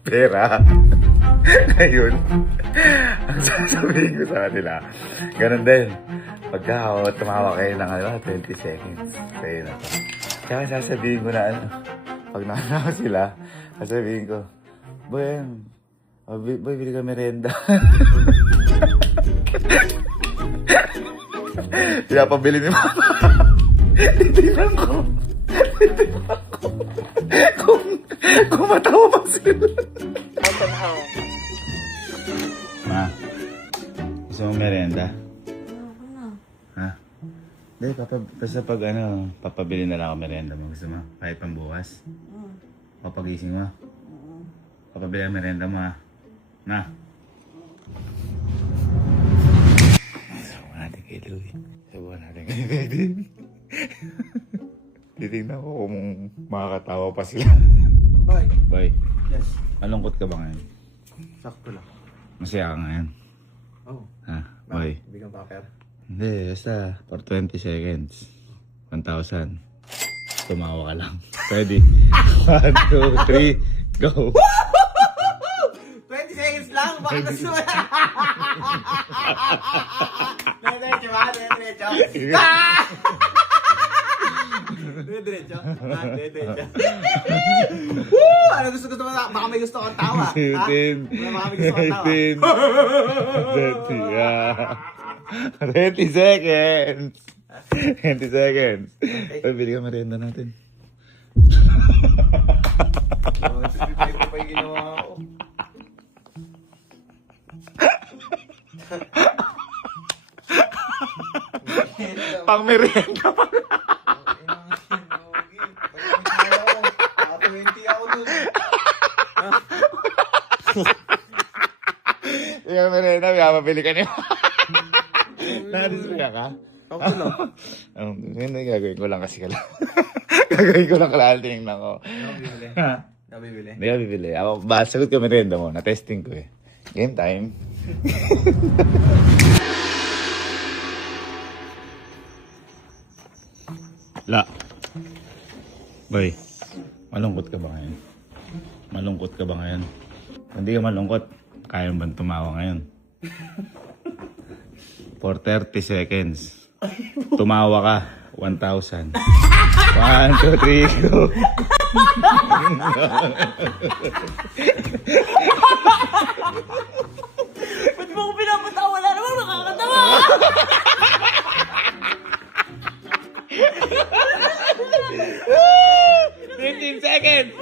pera. Ngayon, ang sasabihin ko sa kanila, ganun din. Pagka tumawa kayo ng 20 seconds, kayo na to. Kaya sasabihin ko na pag nakakao sila, sasabihin ko, boy, bili ka merienda. Pinapabili ni mama. Titignan ko. Kung matawa pa sila. Open home. Ma, gusto mo merienda? Ha? Hindi, basta pag papabili na lang ako merienda mo. Gusto mo? Kahit pambukas? O pagising mo? Papabili ang merienda mo, ha? Na? Sabuhan natin kay Louie. Sabuhan natin kay Daddy. Titignan ko kung makakatawa pa sila. Bye. Bye. Yes. Malungkot ka ba ngayon? Sakto lang. Masaya ka ngayon? Oh. Ha? Bye. Bigyan pa pera. Hindi, basta for 20 seconds. 1,000. Tumawa ka lang. Ready? 1, 2, 3, go! 20 seconds lang? Baka gusto mo. Diretso ba? Diretso? Diretso? Diretso? Woo! Ano gusto mo? Baka may gusto kang tawa. 15, Baka may gusto kang tawa. 20 seconds. 20 seconds. Ay, bili ka merienda natin. Ito pa yung ginawa ko. Pang merienda pa. 20 ako dun. Yung merienda, may mabili ka niyo. Nakadisplay ka? Ako lang. Hindi, gagawin ko lang kasi ka lang. Gagawin ko lang kalahan, tinignan ko. Nabibili. Nabibili. Hindi ka bibili. Ako, sagot ka merienda mo. Na-testing ko eh. Game time. La. Boy, malungkot ka ba ngayon? Malungkot ka ba ngayon? Hindi ka malungkot. Kaya mo ba tumawa ngayon? For 30 seconds. Tumawa ka. 1,000. 1, 2, 3, go. Ba't mo ko pinapatawa? Wala naman makakatawa. 15 seconds.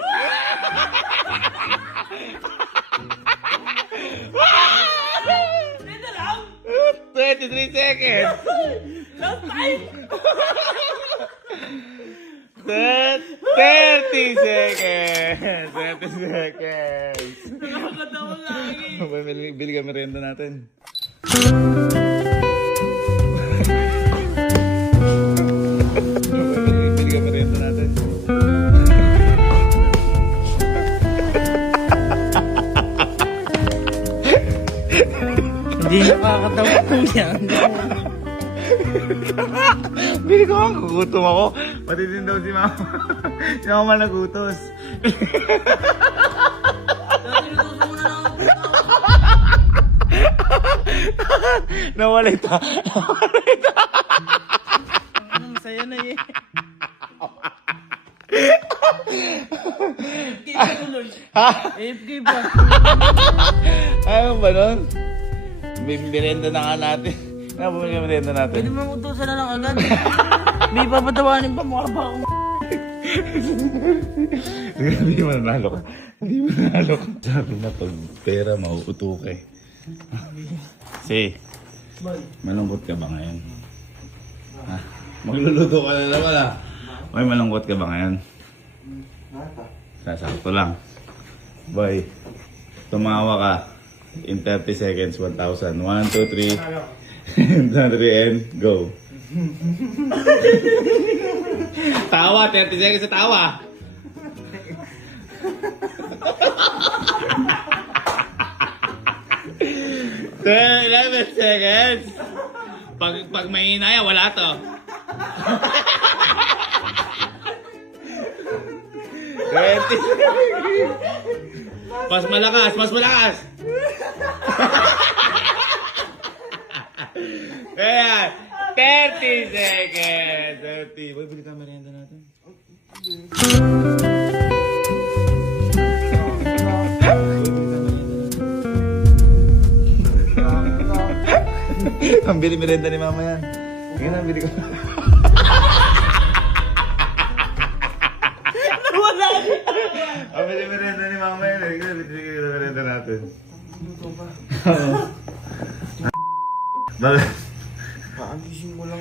Dito lang. 23 seconds. Last time. 30 seconds. 30 seconds. Nakakatawa lagi. Bili ka merienda natin. Bili ka merienda natin. Hindi nakakatawa po yan. Bili ko nga, gugutom ako. Pati din daw si mama. Si mama nagutos. Tinutuso mo na lang ako. Nawalay ta. Masaya na eh. AFK pa tuloy. AFK pa. Ayaw ba nun? Merienda na nga natin. Ano ba yung merienda natin? Pwede mo utusan na lang agad. May papatawanin pa mukha ba akong Hindi mo nanalo ka. Hindi mo nanalo ka. Sabi na pag pera mauuto ka eh. Si, malungkot ka ba ngayon? Ha? Magluluto ka na naman ah. Boy, malungkot ka ba ngayon? Sasakto lang. Boy, tumawa ka. In 30 seconds, 1,000. 1, 2, 3. 3 and go. Tawa, 30 seconds sa tawa. 11 seconds. Pag may inaya, wala to. 20 seconds. Mas malakas, mas malakas! Ayan, 30 seconds! 30. Boy, bili ka merienda natin. Ang bili merienda ni mama yan. Sige na, bili ko. Ang bili merienda ni mama yan. Sige na, bili ko na merienda natin. Bakit? Kakagising mo lang.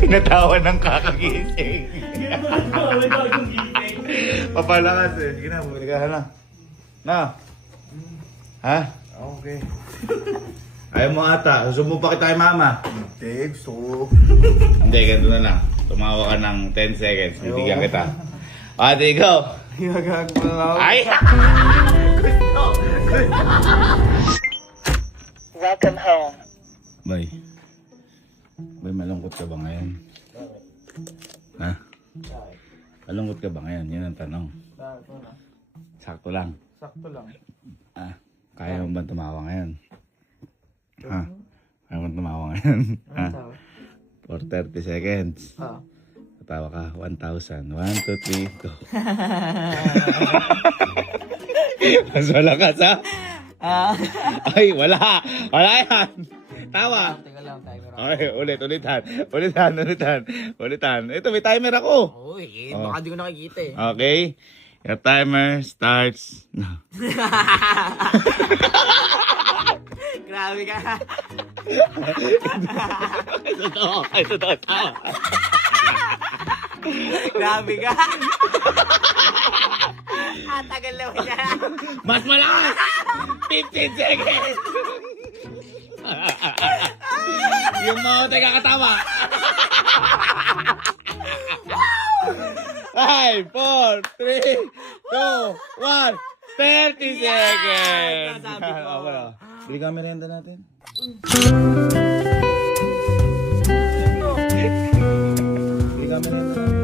Pinatawan ng kakagising. Papalakas eh. Sige na, bumili ka na. Na? Ha? Okay. Ayaw mo ata. Susumo pa kita kay mama. Hindi, gusto ko. Hindi, ganito na lang. Tumawa ka ng 10 seconds. Bibigyan kita. Ate, ikaw. Gagag mo lang ako. Ay! Welcome home. Bay. Bay, malungkot ka ba ngayon? Ha? Malungkot ka ba ngayon? Yan ang tanong. Sakto lang. Sakto lang. Ah, kaya mo ba tumawa ngayon? Ha? Kaya mo tumawa ngayon? Ha? For 30 seconds. Ah. Tatawa ka. 1,000. 1, 2, 3, go. Mas malakas ha? Ay, wala. Wala yan. Tawa. Teka lang, timer ako. Okay, ulitan. Ito, may timer ako. Uy, Oh. baka di ko nakikita eh. Okay. Your timer starts now. Grabe ka. Ito, tawa. Grabe ka. Tagal lang siya. Mas malakas! 15 seconds! Yung mga tayo kakatawa. 5, 4, 3, 2, 1, 30 seconds! Sabi ko. Wala. Bili ka merienda natin. Bili ka merienda natin.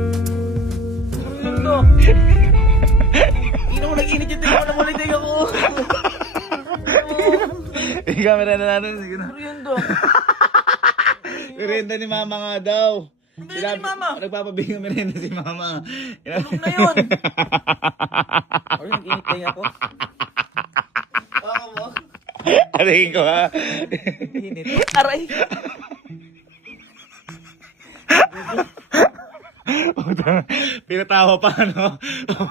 Hindi na ko nag-init yung tayo. Namulit tayo ako. Bili ka merienda natin. Sige na. Merienda. Merienda ni mama nga daw. Merienda ni mama? Nagpapabigay ng merienda si mama. Tulog na yun. Ay, nag-init tayo ako. Baka mo. Aray ko ha. Init. Aray. Pinatawa pa no?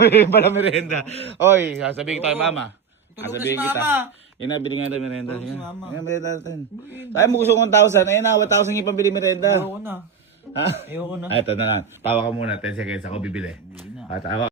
Uy, pala merienda. Oy, sasabihin kita kay mama. Tulog na Sasabihin si mama. Yan na, bili nga na merienda. Tulog si Yan mama. na, merienda natin. Kaya mo gusto kong 1,000. Ayun na, 1,000 yung pambili merienda. Ayoko na. Ha? Ayoko na. Ay, ito na lang. Tawa ka muna, 10 seconds ako bibili. Hindi na. Tawa